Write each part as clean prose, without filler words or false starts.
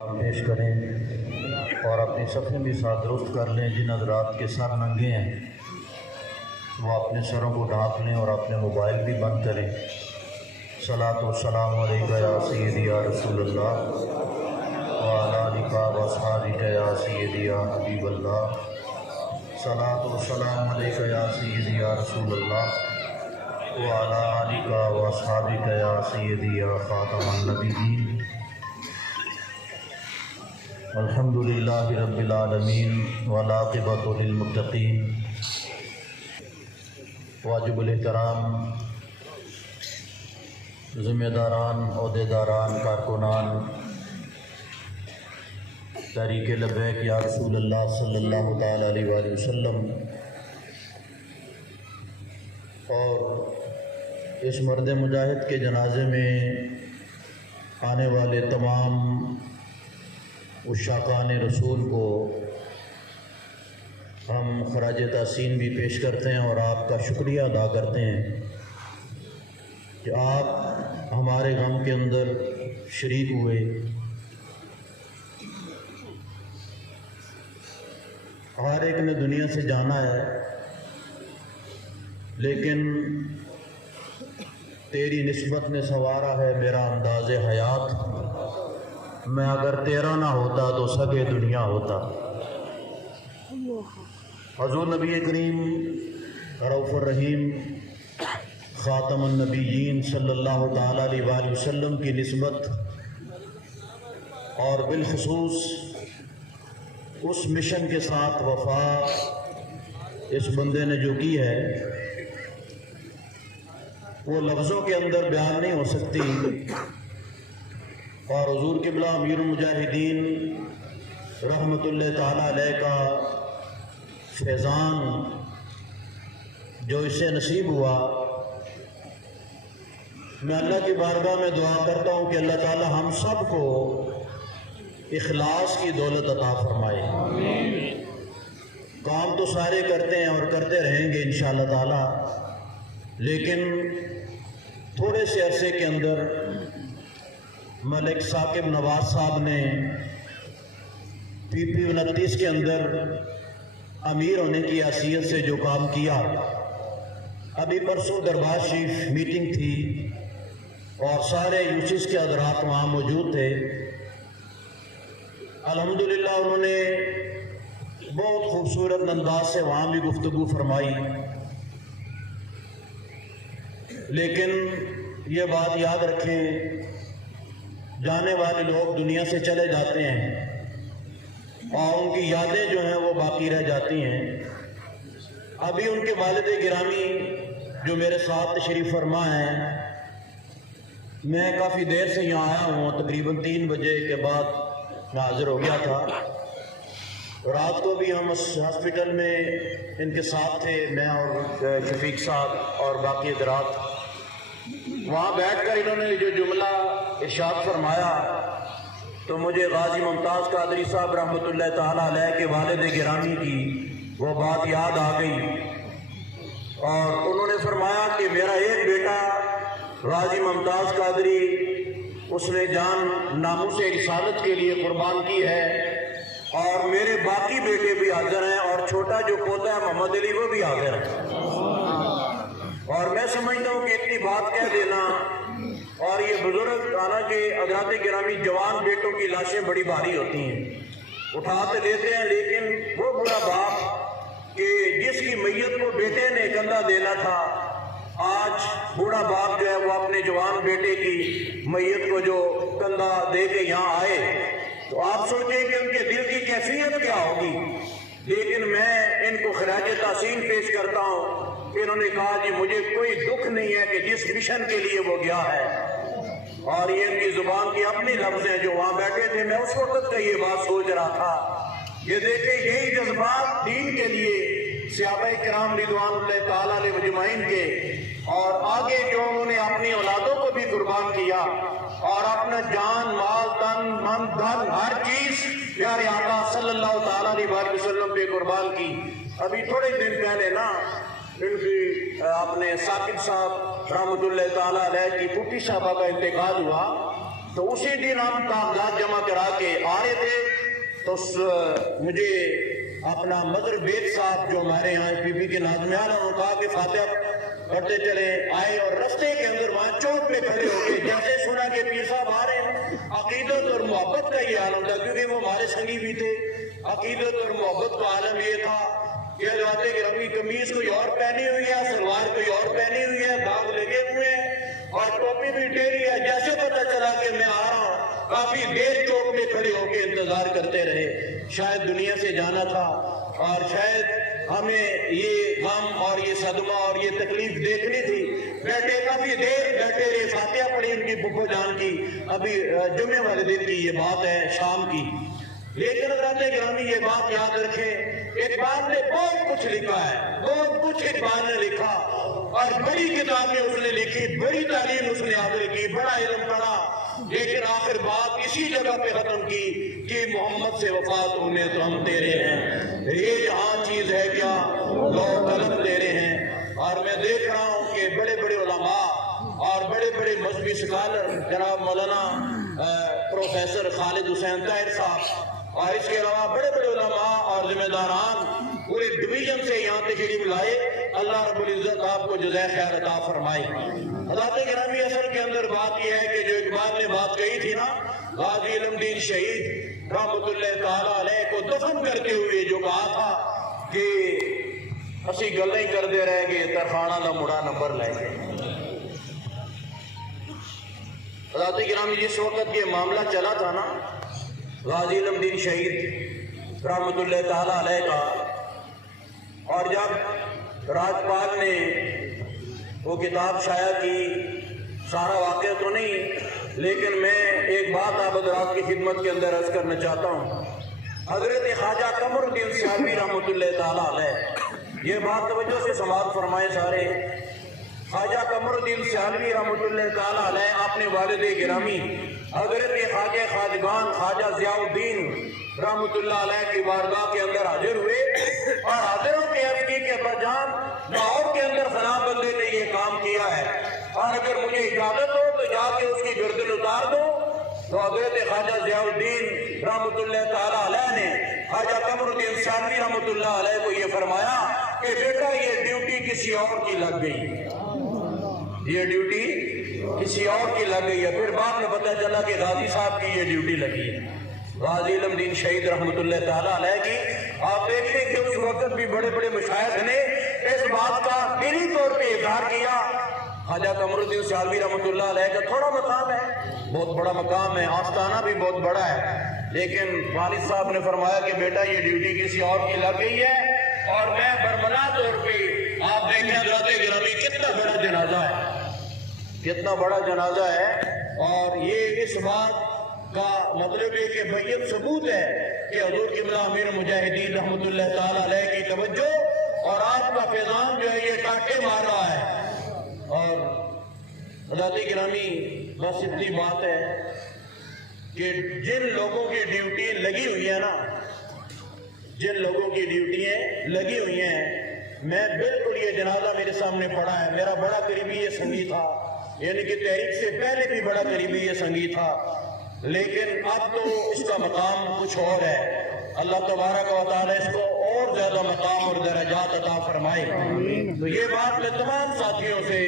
پیش کریں اور اپنی صفیں بھی ساتھ درست کر لیں۔ جن حضرات کے سر ننگے ہیں وہ اپنے سروں کو ڈھانپ لیں اور اپنے موبائل بھی بند کریں۔ صلاۃ و سلام علیکہ یا سیدی یا رسول اللہ وعلی آلک و اصحابک یا سیدی یا حبیب اللہ۔ صلاۃ و سلام علیکہ یا سیدی یا رسول اللہ وعلی آلک و اصحابک یا سیدی یا خاتم النبیین۔ الحمد للہ رب العالمین والعاقبۃ للمتقین۔ واجب الاحترام ذمہ داران، عہدیداران، کارکنان تحریک لبیک یا رسول اللہ صلی اللہ تعالیٰ علیہ وآلہ وسلم، اور اس مرد مجاہد کے جنازے میں آنے والے تمام عشاقان رسول کو ہم خراج تحسین بھی پیش کرتے ہیں اور آپ کا شکریہ ادا کرتے ہیں کہ آپ ہمارے غم کے اندر شریک ہوئے۔ ہر ایک نے دنیا سے جانا ہے، لیکن تیری نسبت نے سنوارا ہے میرا انداز حیات۔ میں اگر تیرا نہ ہوتا تو سگے دنیا ہوتا۔ حضور نبی کریم رؤوف الرحیم خاتم النبیین صلی اللہ تعالیٰ علیہ وآلہ وسلم کی نسبت، اور بالخصوص اس مشن کے ساتھ وفا اس بندے نے جو کی ہے وہ لفظوں کے اندر بیان نہیں ہو سکتی۔ اور حضور قبلہ امیر المجاہدین رحمۃ اللہ تعالیٰ علیہ کا فیضان جو اسے نصیب ہوا، میں اللہ کی بارگاہ میں دعا کرتا ہوں کہ اللہ تعالیٰ ہم سب کو اخلاص کی دولت عطا فرمائے۔ کام تو سارے کرتے ہیں اور کرتے رہیں گے انشاءاللہ تعالیٰ، لیکن تھوڑے سے عرصے کے اندر ملک ثاقب نواز صاحب نے پی 29 کے اندر امیر ہونے کی حیثیت سے جو کام کیا، ابھی پرسوں دربار شریف میٹنگ تھی اور سارے یوسیس کے حضرات وہاں موجود تھے۔ الحمدللہ انہوں نے بہت خوبصورت انداز سے وہاں بھی گفتگو فرمائی، لیکن یہ بات یاد رکھیں، جانے والے لوگ دنیا سے چلے جاتے ہیں اور ان کی یادیں جو ہیں وہ باقی رہ جاتی ہیں۔ ابھی ان کے والد گرامی جو میرے ساتھ تشریف فرما ہیں، میں کافی دیر سے یہاں آیا ہوں، تقریباً 3 بجے کے بعد میں حاضر ہو گیا تھا۔ رات کو بھی ہم اس ہاسپٹل میں ان کے ساتھ تھے، میں اور شفیق صاحب اور باقی حضرات۔ وہاں بیٹھ کر انہوں نے جو جملہ ارشاد فرمایا تو مجھے غازی ممتاز قادری صاحب رحمۃ اللہ تعالیٰ علیہ کے والد گرامی کی وہ بات یاد آ گئی، اور انہوں نے فرمایا کہ میرا ایک بیٹا غازی ممتاز قادری، اس نے جان ناموس رسالت کے لیے قربان کی ہے، اور میرے باقی بیٹے بھی حاضر ہیں، اور چھوٹا جو پوتا ہے محمد علی وہ بھی حاضر ہے۔ اور میں سمجھتا ہوں کہ اتنی بات کہہ دینا، اور یہ بزرگ حالانکہ حضرات گرامی جوان بیٹوں کی لاشیں بڑی بھاری ہوتی ہیں، اٹھا تو لیتے ہیں، لیکن وہ بڑا باپ کہ جس کی میت کو بیٹے نے کندھا دینا تھا، آج بوڑھا باپ جو ہے وہ اپنے جوان بیٹے کی میت کو جو کندھا دے کے یہاں آئے، تو آپ سوچیں کہ ان کے دل کی کیفیت کیا ہوگی۔ لیکن میں ان کو خراج تحسین پیش کرتا ہوں کہ انہوں نے کہا جی مجھے کوئی دکھ نہیں ہے کہ جس مشن کے لیے وہ گیا ہے، اور یہ ان کی زبان کی اپنی لفظ ہیں جو وہاں بیٹھے تھے، میں اس وقت کا یہ بات سوچ رہا تھا، یہ دیکھیں یہی جذبات دین کے لیے صحابہ کرام رضوان اللہ تعالیٰ علیہ مجمعین کے، اور آگے جو انہوں نے اپنی اولادوں کو بھی قربان کیا اور اپنا جان، مال، تن، من، دھن، ہر چیز پیارے آقا صلی اللہ تعالیٰ علیہ وسلم پہ قربان کی۔ ابھی تھوڑے دن پہلے نا ان کی اپنے ثاقب صاحب رحمۃ اللہ تعالیٰ علیہ کی پھوپھی صاحبہ کا انتقال ہوا، تو اسی دن ہم کاغذات جمع کرا کے تو مجھے اپنا مدر بیت صاحب جو ہمارے یہاں پی پی کے ناظمیان ہیں، کہا کہ فاتحہ پڑھتے چلے آئے، اور رستے کے اندر وہاں چوک پہ کھڑے ہو گئے، جیسے سنا کہ پیر صاحب آ رہے ہیں، عقیدت اور محبت کا یہ عالم تھا، کیونکہ وہ ہمارے سنگی بھی تھے۔ عقیدت اور محبت کا عالم یہ تھا کہ حضرات گرامی قمیض کوئی اور پہنی ہوئی ہے، سلوار کوئی اور پہنی ہوئی ہے، داغ لگے ہوئے ہیں اور ٹوپی بھی ٹیڑھی ہے۔ جیسے پتہ چلا کہ میں آ رہا ہوں، کافی دیر چوک میں کھڑے ہو کے انتظار کرتے رہے۔ شاید دنیا سے جانا تھا اور شاید ہمیں یہ غم اور یہ صدمہ اور یہ تکلیف دیکھنی تھی۔ بیٹھے کافی دیر بیٹھے رہے، فاتحہ پڑھی ان کی پھپھو جان کی، ابھی جمعے والے دن کی یہ بات ہے، شام کی۔ لیکن حضرات گرامی یہ بات یاد رکھیں، اقبال نے بہت کچھ لکھا ہے، بہت کچھ اقبال نے لکھا، اور بڑی کتابیں اس نے لکھی، بڑی تعلیم اس نے حاصل کی، بڑا علم پڑھا، لیکن آخر بات اسی جگہ پہ ختم کی کہ محمد سے وفات ہونے تو ہم تیرے ہیں، یہ جہاں چیز ہے کیا لوگ قلم تیرے ہیں۔ اور میں دیکھ رہا ہوں کہ بڑے بڑے علماء اور بڑے بڑے مذہبی سکالر جناب مولانا پروفیسر خالد حسین طاہر صاحب اور اس کے علاوہ بڑے بڑے علماء اور ذمہ داران پورے ڈویژن سے یہاں تشریف لائے، اللہ رب العزت آپ کو جزائے خیر عطا فرمائے۔ حضرات گرامی اصل کے اندر بات یہ ہے کہ جو اقبال نے بات کہی تھی نا، غازی علم دین شہید رحمت اللہ تعالیٰ علیہ کو دفن کرتے ہوئے جو کہا تھا کہ اسی گلیں کردے رہ گئے ترخانہ دا مڑا نمبر لے گئے۔ حضرات گرامی جس وقت یہ معاملہ چلا تھا نا غازی علم دین شہید رحمت اللہ تعالیٰ علیہ کا، اور جب راجپال نے وہ کتاب شائع کی، سارا واقعہ تو نہیں، لیکن میں ایک بات آپ حضرات کی خدمت کے اندر عرض کرنا چاہتا ہوں۔ حضرت خواجہ قمر الدین سیالوی رحمت اللہ تعالیٰ علیہ، یہ بات توجہ سے سماعت فرمائے سارے، خواجہ قمر الدین سیالوی رحمت اللہ تعالیٰ علیہ اپنے والد گرامی حضرت خواجہ خواجگان خواجہ ضیاء الدین رحمت اللہ علیہ کی بارگاہ کے اندر حاضر ہوئے، اور حاضروں کے عرض کی کہ اباجان لاہور کے اندر فلاں بندے نے یہ کام کیا ہے، اور اگر مجھے اجازت ہو تو جا کے اس کی گردن اتار دو۔ تو حضرت خواجہ ضیاء الدین رحمت اللہ تعالیٰ علیہ نے خواجہ قمر الدین سیالوی رحمت اللہ علیہ کو یہ فرمایا کہ بیٹا یہ ڈیوٹی کسی اور کی لگ گئی، یہ ڈیوٹی کسی اور کی لگ گئی ہے۔ پھر بعد میں پتہ چلا کہ غازی صاحب کی یہ ڈیوٹی لگی ہے، غازی علم دین شہید رحمت اللہ تعالیٰ علیہ کی۔ آپ دیکھیں کہ اس وقت بھی بڑے بڑے مشائخ نے اس بات کا دلی طور پہ اظہار کیا۔ خواجہ قمر الدین سیالوی رحمت اللہ علیہ کا تھوڑا مقام ہے، بہت بڑا مقام ہے، آستانہ بھی بہت بڑا ہے، لیکن والد صاحب نے فرمایا کہ بیٹا یہ ڈیوٹی کسی اور کی لگ گئی ہے، اور میں برملا طور پہ آپ دیکھیں حضرات گرامی کتنا بڑا جنازہ ہے، کتنا بڑا جنازہ ہے، اور یہ اس بات کا مطلب ہے کہ بیت ثبوت ہے کہ حضور قبلہ امیر مجاہدین رحمت اللہ تعالیٰ علیہ کی توجہ اور آپ کا فیضان جو ہے یہ ٹاٹے مار رہا ہے۔ اور حضرات گرامی بس اتنی بات ہے کہ جن لوگوں کی ڈیوٹی لگی ہوئی ہے نا، جن لوگوں کی ڈیوٹیاں لگی ہوئی ہیں، میں بالکل یہ جنازہ میرے سامنے پڑا ہے، میرا بڑا قریبی یہ سنگی تھا، یعنی کہ تحریک سے پہلے بھی بڑا قریبی یہ سنگی تھا، لیکن اب تو اس کا مقام کچھ اور ہے۔ اللہ تبارک و تعالیٰ اس کو اور زیادہ مقام اور درجات عطا فرمائے۔ تو یہ بات میں تمام ساتھیوں سے،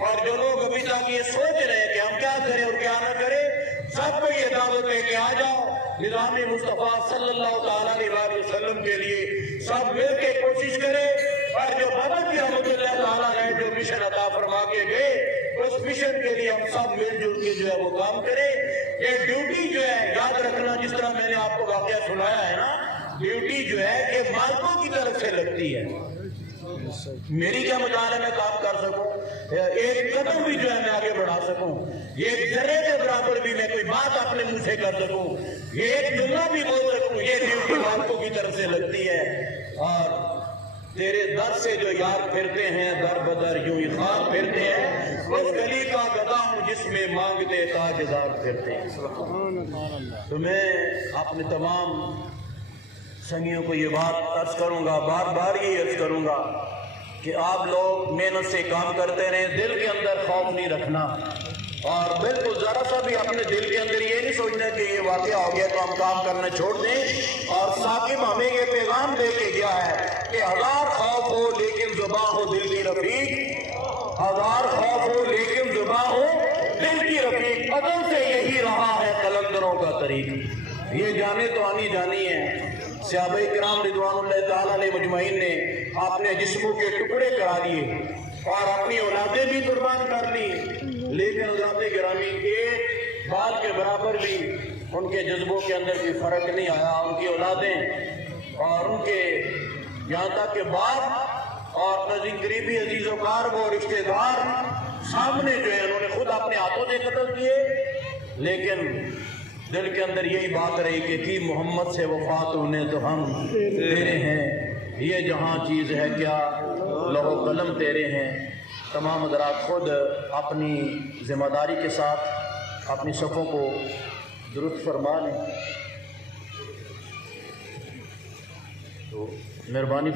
اور جو لوگ ابھی تک یہ سوچ رہے ہیں کہ ہم کیا کریں اور کیا نہ کریں، سب کو یہ دعوت ہے کہ آ جاؤ نظام مصطفیٰ صلی اللہ تعالیٰ علیہ وسلم کے لیے سب مل کے کوشش کریں، اور جو بابا جی رحمت اللہ تعالیٰ نے جو مشن عطا فرما کے گئے، اس مشن کے لیے ہم سب مل جل کے جو ہے وہ کام کریں۔ یہ ڈیوٹی جو ہے یاد رکھنا، جس طرح میں نے آپ کو واقعہ سنایا ہے نا، ڈیوٹی جو ہے کہ مالکوں کی طرف سے لگتی ہے۔ میری کیا مجال ہے میں کام کر سکوں، ایک قدم بھی جو ہے میں آگے بڑھا سکوں، ایک ذرے کے برابر بھی میں کوئی بات اپنے منہ سے کر سکوں، یہ ایک جملہ بھی بول سکوں، یہ ڈیوٹی مالکوں کی طرف سے لگتی ہے۔ اور تیرے در سے جو یار پھرتے ہیں در بدر یوں ہی خواب پھرتے ہیں، اس گلی کا گدا ہوں جس میں مانگتے تاجدار پھرتے ہیں۔ تو میں اپنے تمام سنگیوں کو یہ بات عرض کروں گا، بار بار یہ عرض کروں گا کہ آپ لوگ محنت سے کام کرتے رہیں، دل کے اندر خوف نہیں رکھنا، اور بالکل ذرا سا بھی اپنے دل کے اندر یہ نہیں سوچنا کہ یہ واقعہ ہو گیا تو ہم کام کرنا چھوڑ دیں. اور ثاقب ہمیں یہ پیغام دے کے گیا ہے کہ ہزار خوف ہو لیکن زباں ہو دل کی رفیق. ہزار خوف ہو لیکن زباں ہو دل کی رفیق. ازل سے یہی رہا ہے قلندروں کا طریق. یہ جانے تو آنی جانی ہے. صحابہ کرام رضوان اللہ تعالیٰ علیہ مجمعین نے اپنے جسموں کے ٹکڑے کرا لیے اور اپنی اولادیں بھی قربان کر لی، لیکن حضرات گرامی کے بال کے برابر بھی ان کے جذبوں کے اندر بھی فرق نہیں آیا. ان کی اولادیں اور ان کے یہاں تک کہ باپ اور نزدیک قریبی عزیز و قارب اور رشتہ دار سامنے جو ہے انہوں نے خود اپنے ہاتھوں سے قتل کیے، لیکن دل کے اندر یہی بات رہی کہ کی محمد سے وفات انہیں تو ہم تیرے ہیں. یہ جہاں چیز ہے کیا لوح و قلم تیرے ہیں. تمام حضرات خود اپنی ذمہ داری کے ساتھ اپنی صفوں کو درست فرما لیں. تو مہربانی